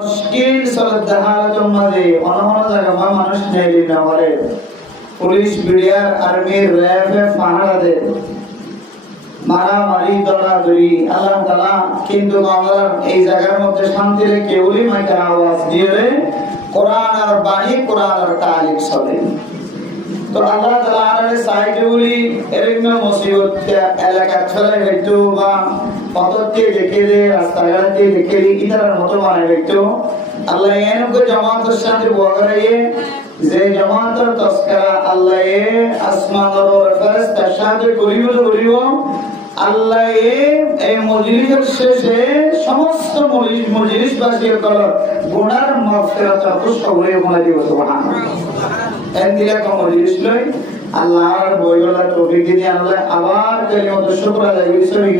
মুশকিল চলতে হালাতের মাঝে অন্য জায়গা মানুষ নেই না বলে পুলিশ বিডিআর আর্মি র্যাব পাহারা দেয় মারামারি দৌড়াদৌড়ি আল্লাহ তাআলা কিন্তু বাংলার এই জায়গার মধ্যে শান্তি রেখে ওলি মাইকার আওয়াজ দিয়ে কোরআন আর বাণী কোরআন আর তালিম চলে তো আল্লাহ তাআলা আর সাইডে ওলি এরকম মুসিবত এলাকা ছড়াই হইতো বা পথতে দেখে দে রাস্তাঘাটে দেখে দি ইতার মতো মানে হইতো আল্লাহ এনকে জামাতের সাথে বগরাইয়ে যে জামাতের তসকারা আল্লাহ আসমানের ফেরেশতার সাথে করিব আল্লাহ এই মজলিসের শেষে সমস্ত মজলিসবাসীর গুনার মাগফিরাত খুশখবরি বলে দিব সুবহানাল্লাহ এন্দিলা কোন মজলিস লই আল্লাহর বইগুলা তৌফিক দিয়ে আল্লাহ আবার কালিমাত শুকর আদায়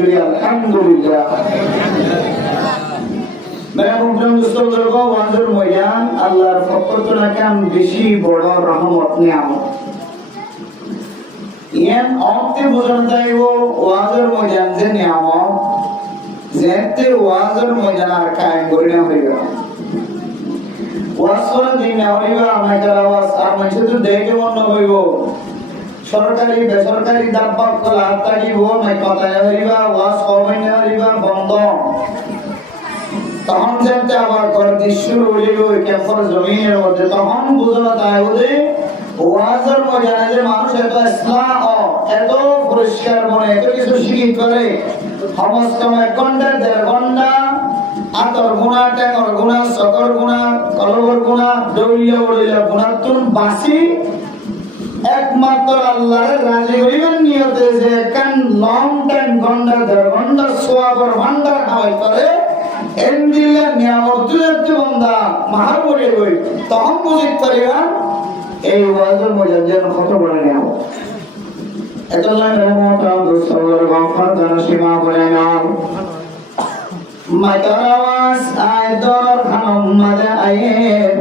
করি আলহামদুলিল্লাহ মেহরবান মুস্তফার ওয়াজের ময়দান আল্লাহর পক্ষ থেকে বেশি বড় রহমত নিয়ামত ইয়ান অন্তে বুঝান যাইব ওয়াজের ময়দান যে নিয়ামত যেতে ওয়াজের ময়দান আর কায়েম করি না হইবা ওয়াজ করার দিন না হইবা আমাদের আওয়াজ আর মানুষ তো দেখে মন হইব সরকারি বেসরকারি দাব্বা কলা তাগিব নাই কথা হইবা ওয়াজ কমই না হইবা বন্ধ তখন যেতে আবার করে দৃশ্য উড়ে গই ক্যাম্পাস জমিনের মধ্যে তখন বুঝলা তাই ওদের ওয়াজের ময়দানে যে মানুষ এত ইসলাম এত পরিষ্কার মনে এত কিছু শিখিত করে সমস্ত 1 ঘন্টা 1.5 ঘন্টা আতর গুণা টেকর গুণা সকর গুণা কলবর গুণা দৌড়িয়া উড়িয়া গুণাতুন বাসি একমাত্র আল্লাহর রাজি হইবেন নিয়তে যে কান লং টাইম ঘন্টা 1.5 ঘন্টা সোয়াবর ঘন্টা খাওয়াই করে এন্দিলা নিয়ামত তুলতে বন্দা মহাবড়ে হই তখন বুঝিত পারিবা এই ওয়াজের মজার কত বড় নিয়ামত এতলাই রহমত দোস্তর গফর জানসীমা বলে নাও মাইকার আওয়াজ আয়দর খানম্মাদে আয়ের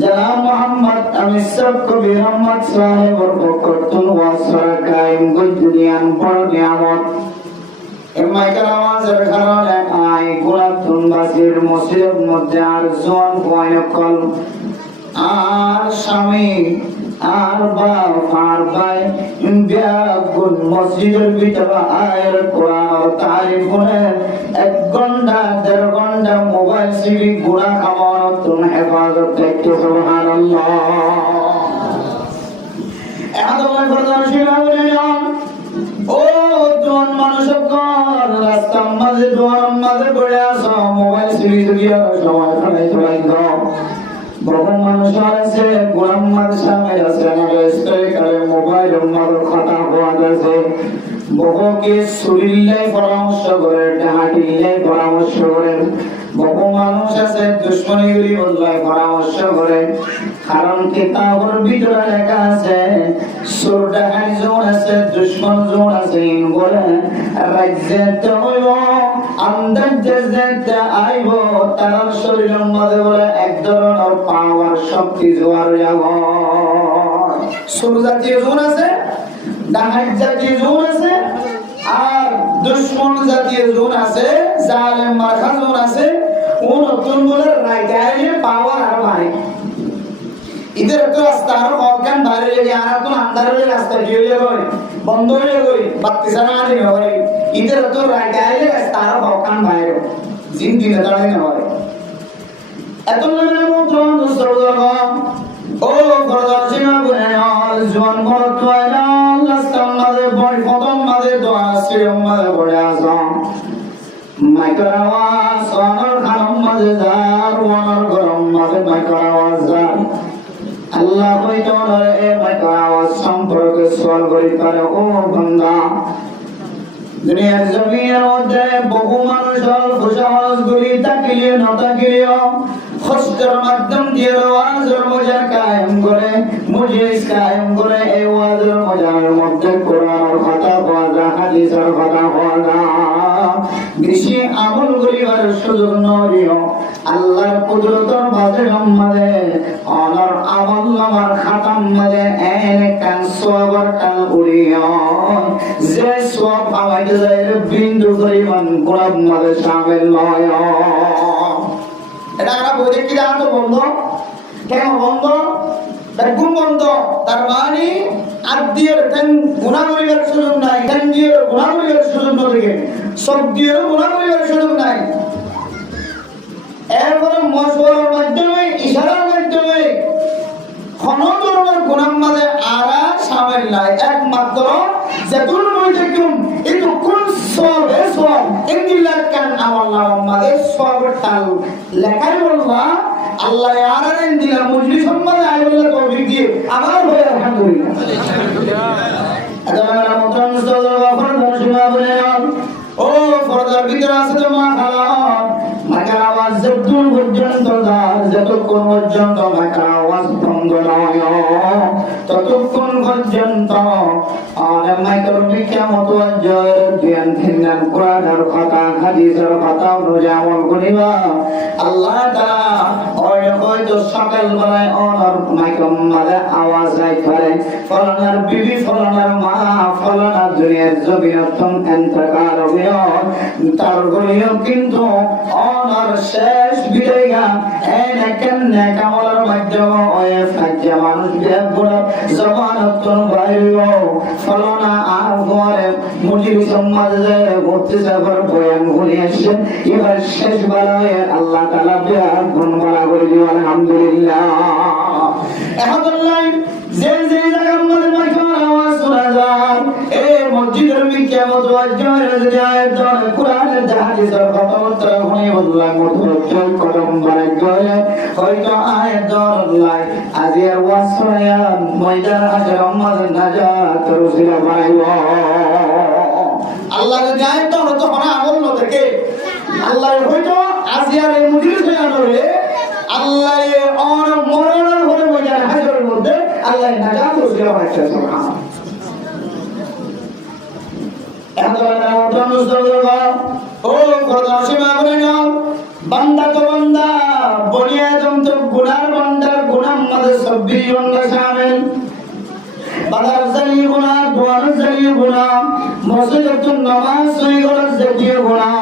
জনাব মোহাম্মদ আমির সাহেব কবির আহমদ সাহেবের বকরতুন ওয়াসর কায়েম গুজরিয়ান বড় নিয়ামত এই মাইকার আওয়াজের কারণে আই গুণাতুন বাসির মসজিদের মধ্যে আর জোয়ান কয়নকল আর স্বামী আর বাপ আর ভাই ব্যাগুন মসজিদের ভিতরে আয়ের কোরআন আর তারিফ গুনে 1 ঘন্টা 1.5 ঘন্টা মোবাইল সিডি গুণা খাওয়ানো তুন হেফাজত দেখতে সুবহানাল্লাহ আল্লাহ প্রধান শিলা বলে ও জোয়ান মানুষগণ রাস্তার মাঝে দোয়ার মাঝে পড়ে আসো মোবাইল সিডি দিয়ে সময় কাটাই দাও বহু মানুষ আছে গোলাম মাদ্রাসায় আছে আমাদের স্ট্রাইকারে মোবাইল নম্বর খাতা হওয়া আছে বহু কি শরীরে পরামর্শ করে হাঁটিলে পরামর্শ করে বহু মানুষ আছে দুশ্মনীগুলি বদলায় পরামর্শ করে কারণ কিতাবের ভিতরে লেখা আছে সুরডাহাই জোন আছে দুশ্মন জোন আছে ইন বলে রাজ্যে হইব আন্দাজ যেতে আইব তার শরীরের মধ্যে বলে এক ধরনের পাওয়ার শক্তি জোয়ার যাব সুর জাতীয় জোন আছে ডাহাই জাতীয় জোন আছে আর দুশ্মন জাতীয় জোন আছে জালেম মার্কা জোন আছে ও নতুন বলে রাইটাইলে পাওয়ার আর ভাই ইদের তো রাস্তা আর অজ্ঞান বাইরে লেগে আর তো আন্ধারে রাস্তা দিয়ে গই বন্ধ হয়ে গই বাতি সারা আনি হয় ইদের তো রাইটাইলে রাস্তা আর অজ্ঞান বাইরে জিন দিনে দাঁড়াই না হয় এত লাগে মন্ত্র দোস্তরগণ ও বরদাসিনা গুনে আল জওয়ান বরত ওয়ালা রাস্তার মাঝে বড় কদম মাঝে দোয়া শ্রীম মাঝে পড়ে আসম মাইকার আওয়াজ ওয়ানার খানম মাঝে যার ওয়ানার গরম মাঝে মাইকার আওয়াজ যার আল্লাহ কইতো এ মাইকার আওয়াজ সম্পর্কে সওয়াল করি পারে ও বান্দা দুনিয়ার জমিনের মধ্যে বহু মানুষ খুশামজ গুলি তাকিলে না তাকিলেও খস্তের মাধ্যম দিয়ে ওয়াজের মজা কায়েম করে মুজলিস কায়েম করে এই ওয়াজের মজার মধ্যে কোরআনের কথা বলা হাদিসের কথা বলা বেশি আমল করিবার সুযোগ নয় আল্লাহর কুদরতের বাজে আমাদে অনর আমল নামার খাতাম মাঝে এক কান সওয়ার কান উড়িয়া যে সওয়াব আমাকে যায় বিন্দু পরিমাণ গুনাহ মাঝে শামিল নয় বলে কি তো বন্ধ কেন বন্ধ একদম বন্ধ তার মানে আদিয়ের তেন গুনাহ করিবার সুযোগ নাই তেন দিয়ে গুনাহ করিবার সুযোগ নয় সব দিয়ে গুনাহ করিবার সুযোগ নাই এরপরে মশওয়ারার মাধ্যমে ইশারার মাধ্যমে কোনো ধরনের গুনাহ মাঝে আরা শামিল নাই একমাত্র যেতুল মুতাকিম কিন্তু কোন সবে সব ইন্দিল্লাহ কান আল্লাহ মাঝে সবের তাল লেখাই বলবা আল্লাহ আরারেন দিলা মজলিস সম্মানে আইবুল্লাহ তৌফিক দিয়ে আমার ভাই আলহামদুলিল্লাহ আদানা মুতাম মুস্তাগফর দর্শনা বলে ও ফরদার ভিতরে আছে তো মা খালাম মাকার আওয়াজ যতক্ষণ পর্যন্ত যতক্ষণ পর্যন্ত মাকার আওয়াজ বন্ধ নয় ততক্ষণ পর্যন্ত আর মাইকের কিয়ামত ওয়াজের জ্ঞান ধ্যান কোরআনের কথা হাদিসের কথা অনুযায়ী আমল করিবা আল্লাহ তাআলা ওই হয়তো সকাল বেলায় ওনার মাইকের মাঝে আওয়াজ আই করে ফলানার বিবি ফলানার মা ফলানার দুনিয়ার জমিনতম ইন্তেকাল হইও তার গলিও কিন্তু ওনার শেষ বিদায়গা এনেকেন নেকামলের মাধ্যমে ওই ফাজ্জা মানুষ বিয়াগুলো জবানতন বাইরিও ফলানা আর ঘরে মুজিব সমাজে ভর্তি যাবার বয়ান বলে আসেন এবার শেষ বেলায় আল্লাহ তাআলা বিয়ার গুণ বলা করে দিও আলহামদুলিল্লাহ এখন যে যে জায়গার মধ্যে মাইকের আওয়াজ শোনা যায় এই মসজিদের কিয়ামত ওয়াজের জায়গায় কোরআনের হাদিসের কথা উত্তর শুনে বললাম মুতওয়াজ্জিহ কদম বাড়াই গয় হয়তো আয়াত আল্লাহ আজির ওয়াজ শোনায়া ময়দান হাজার মাঝে নাজাত রসিলা বানাইব আল্লাহ জানে তো তখন আমল ন থাকে আল্লাহ হয়তো আজিয়ার এই মুজির শোনাবে আল্লাহ আর মরণের হলে ময়দান হাজারের মধ্যে আল্লাহ নাজাত রসিলা বানাইছে সুবহানাল্লাহ ও খোদা সীমা বলে নাও বান্দা তো বান্দা বনিয়া জন্ত গুনার বান্দার গুনাহ মাঝে 26 বান্দা শামিল বাদার জালি গুনাহ দোয়ার জালি গুনাহ মসজিদে নামাজ সই করার জাতীয় গুনাহ